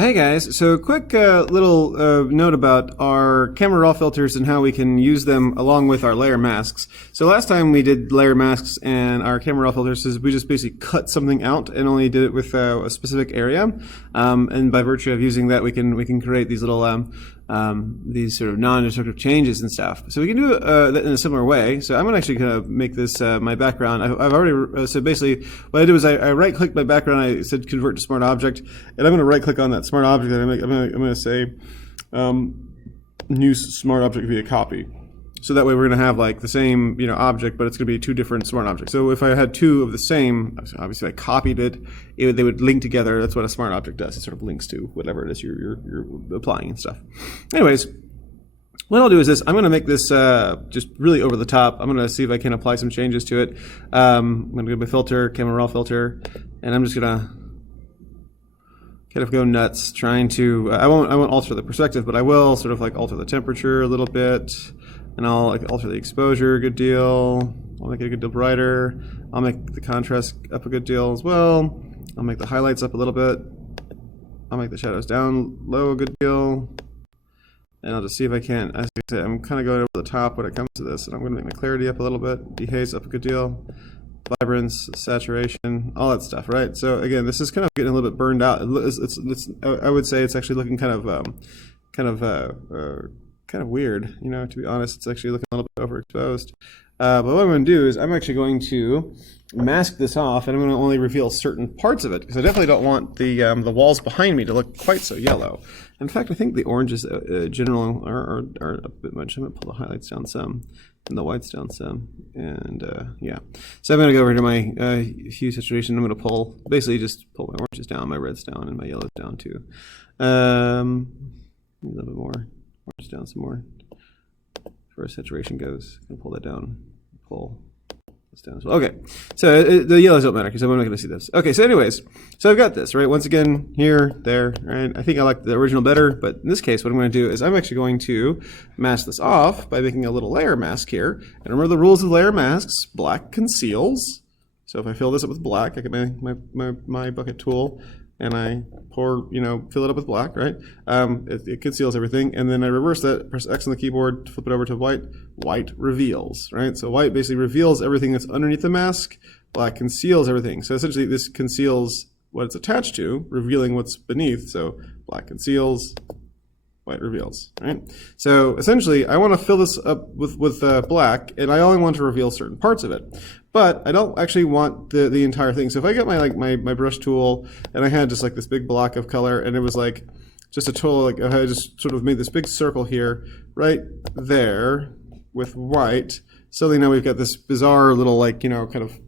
Hey guys, so quick little note about our camera raw filters and how we can use them along with our layer masks. So last time we did layer masks and our camera raw filters, we just basically cut something out and only did it with a specific area. And by virtue of using that, we can create these little these sort of non-destructive changes and stuff. So we can do that in a similar way. So I'm going to actually kind of make this my background. I've already, so basically what I did was I right-clicked my background. I said convert to smart object, and I'm going to right-click on that smart object. And I'm going to say new smart object via copy. So that way we're going to have like the same object, but it's going to be two different smart objects. So if I had two of the same, obviously I copied it, they would link together. That's what a smart object does. It sort of links to whatever it is you're applying and stuff. Anyways, what I'll do is this. I'm going to make this just really over the top. I'm going to see if I can apply some changes to it. I'm going to go to my filter, camera raw filter, and I'm just going to kind of go nuts trying to, I won't alter the perspective, but I will sort of like alter the temperature a little bit. And I'll alter the exposure a good deal. I'll make it a good deal brighter. I'll make the contrast up a good deal as well. I'll make the highlights up a little bit. I'll make the shadows down low a good deal. And I'll just see if I can, as I said, I'm kind of going over the top when it comes to this. And I'm going to make my clarity up a little bit, dehaze up a good deal, vibrance, saturation, all that stuff, right? So again, this is kind of getting a little bit burned out. I would say it's actually looking kind of weird, to be honest. It's actually looking a little bit overexposed. But what I'm going to do is I'm actually going to mask this off, and I'm going to only reveal certain parts of it, because I definitely don't want the walls behind me to look quite so yellow. In fact, I think the oranges general are a bit much. I'm going to pull the highlights down some and the whites down some, and yeah. So I'm going to go over to my hue saturation. I'm going to basically just pull my oranges down, my reds down, and my yellows down too. A little bit more. Orange down some more. As far as saturation goes, I'm going to pull that down. Pull this down as well. Okay, so the yellows don't matter because I'm not going to see this. Okay, so anyways, so I've got this, right? Once again, here, there, right? I think I like the original better, but in this case, what I'm going to do is I'm actually going to mask this off by making a little layer mask here. And remember the rules of layer masks: black conceals. So if I fill this up with black, I get my bucket tool, and I pour, fill it up with black, right? It conceals everything, and then I reverse that, press X on the keyboard, flip it over to white. White reveals, right? So white basically reveals everything that's underneath the mask. Black conceals everything. So essentially this conceals what it's attached to, revealing what's beneath. So black conceals, white reveals, right? So essentially I want to fill this up with black, and I only want to reveal certain parts of it. But I don't actually want the entire thing. So if I get my brush tool and I had just like this big block of color, and it was like just a total, like I just sort of made this big circle here, right there with white. Suddenly now we've got this bizarre little kind of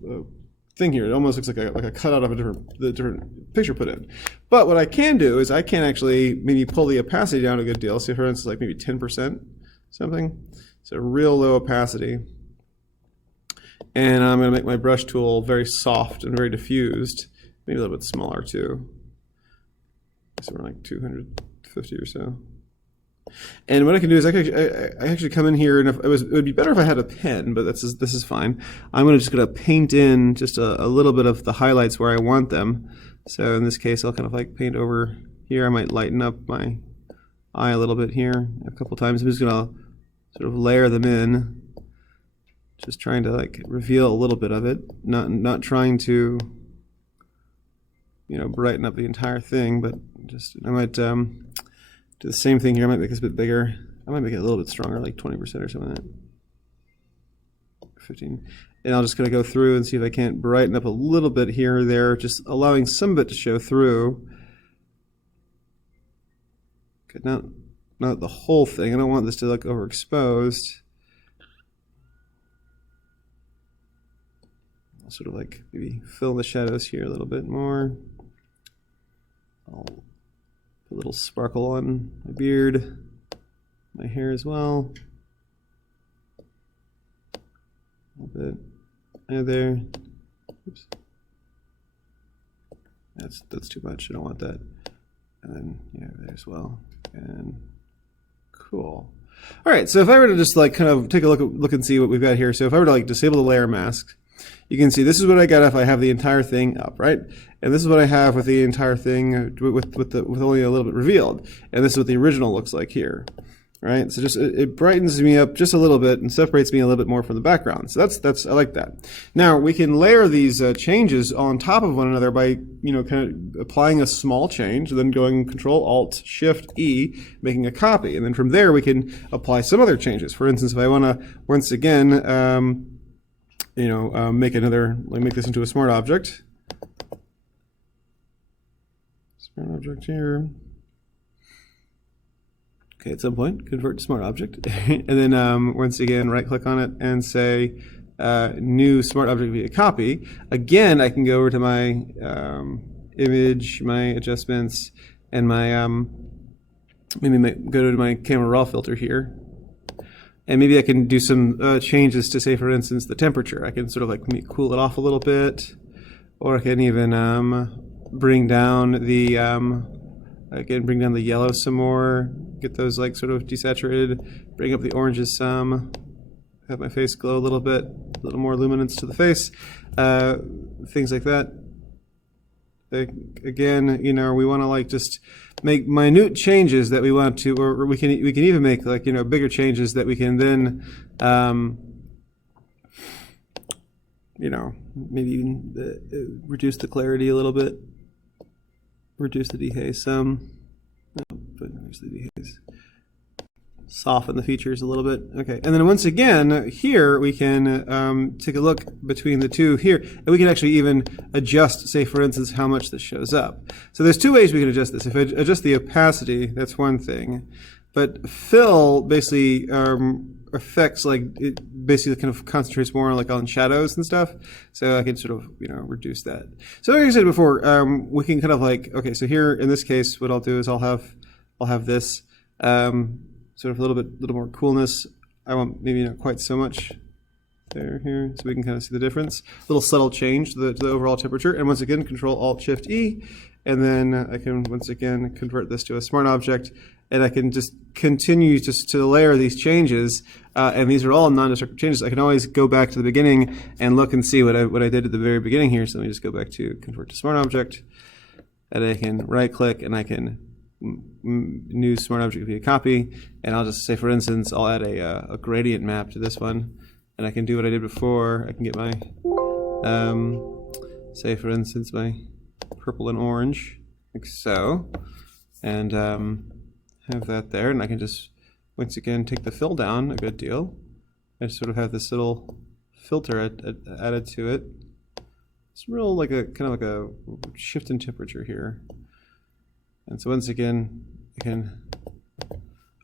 thing here. It almost looks like a cutout of the different picture put in. But what I can do is I can actually maybe pull the opacity down a good deal. So for instance, like maybe 10% something. So real low opacity. And I'm going to make my brush tool very soft and very diffused, maybe a little bit smaller too. So we're like 250 or so. And what I can do is I actually come in here, and it would be better if I had a pen, but this is fine. I'm just going to paint in just a little bit of the highlights where I want them. So in this case, I'll kind of like paint over here. I might lighten up my eye a little bit here a couple times. I'm just going to sort of layer them in. Just trying to like reveal a little bit of it, not trying to brighten up the entire thing, but just I might do the same thing here. I might make this a bit bigger. I might make it a little bit stronger, like 20% or something like that. 15. And I'll just kind of go through and see if I can't brighten up a little bit here or there, just allowing some of it to show through. Okay, not the whole thing. I don't want this to look overexposed. I'll sort of like maybe fill the shadows here a little bit more. I'll put a little sparkle on my beard, my hair as well. A little bit there. Oops. That's too much. I don't want that. And then there as well. And cool. All right. So if I were to just like kind of take a look and see what we've got here. So if I were to like disable the layer mask, You can see this is what I got if I have the entire thing up, right? And this is what I have with the entire thing with only a little bit revealed. And this is what the original looks like here, right? So just it brightens me up just a little bit and separates me a little bit more from the background. So that's I like that. Now we can layer these changes on top of one another by kind of applying a small change, and then going Control Alt Shift E, making a copy, and then from there we can apply some other changes. For instance, if I want to once again make this into a smart object. Smart object here. Okay, at some point, convert to smart object. And then once again, right click on it and say new smart object via copy. Again, I can go over to my image, my adjustments, and my go to my camera raw filter here. And maybe I can do some changes to, say, for instance, the temperature. I can sort of like cool it off a little bit, or I can even bring down the bring down the yellow some more, get those like sort of desaturated, bring up the oranges some, have my face glow a little bit, a little more luminance to the face, things like that. Again, we want to like just make minute changes that we want to, or we can even make like bigger changes that we can then maybe even reduce the clarity a little bit, reduce the dehaze some, but reduce the dehaze, soften the features a little bit. Okay, and then once again here we can take a look between the two here, and we can actually even adjust, say for instance, how much this shows up. So there's two ways we can adjust this. If I adjust the opacity, that's one thing, but fill basically affects, like, it basically kind of concentrates more on, like, on shadows and stuff. So I can sort of reduce that. So like I said before, we can kind of like, okay, so here in this case, what I'll do is I'll have this sort of a little more coolness. I want maybe not quite so much there here, so we can kind of see the difference. A little subtle change to the overall temperature. And once again, Control Alt Shift E, and then I can once again convert this to a smart object, and I can just continue just to layer these changes. And these are all non-destructive changes. I can always go back to the beginning and look and see what I did at the very beginning here. So let me just go back to Convert to Smart Object, and I can right click and I can new smart object via copy, and I'll just say, for instance, I'll add a gradient map to this one, and I can do what I did before. I can get my say for instance my purple and orange, like so, and have that there, and I can just once again take the fill down a good deal. I sort of have this little filter added to it. It's real like a kind of like a shift in temperature here. And so once again,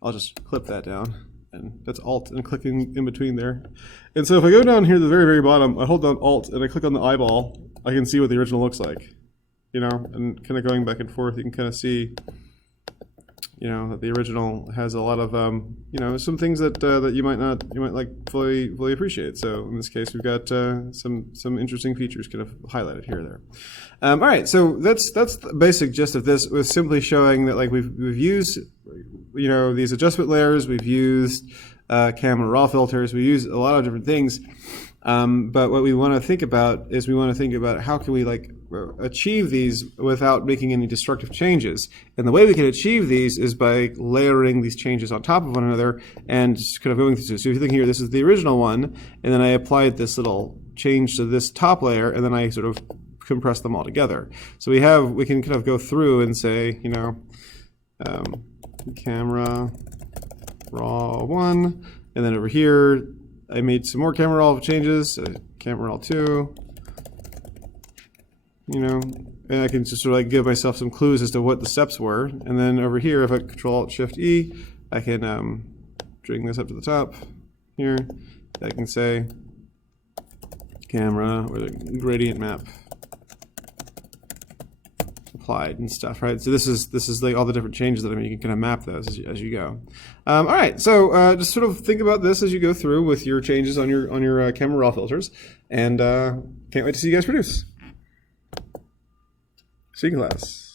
I'll just clip that down, and that's Alt and clicking in between there. And so if I go down here to the very, very bottom, I hold down Alt and I click on the eyeball, I can see what the original looks like, and kind of going back and forth, you can kind of see, that the original has a lot of, some things that you might like fully appreciate. So in this case, we've got some interesting features kind of highlighted here or there. All right, so that's the basic gist of this. Was simply showing that like we've used these adjustment layers, we've used camera raw filters, we use a lot of different things. But what we want to think about is how can we like achieve these without making any destructive changes. And the way we can achieve these is by layering these changes on top of one another and just kind of going through. So if you think here, this is the original one, and then I applied this little change to this top layer, and then I sort of compress them all together. So we can kind of go through and say, camera raw 1, and then over here I made some more camera raw changes, camera raw 2, and I can just sort of like give myself some clues as to what the steps were. And then over here, if I Control Alt Shift E, I can bring this up to the top here. I can say camera or the gradient map applied and stuff, right? So this is like all the different changes that you can kind of map those as you go. All right, so just sort of think about this as you go through with your changes on your camera raw filters, and can't wait to see you guys produce. See you in class.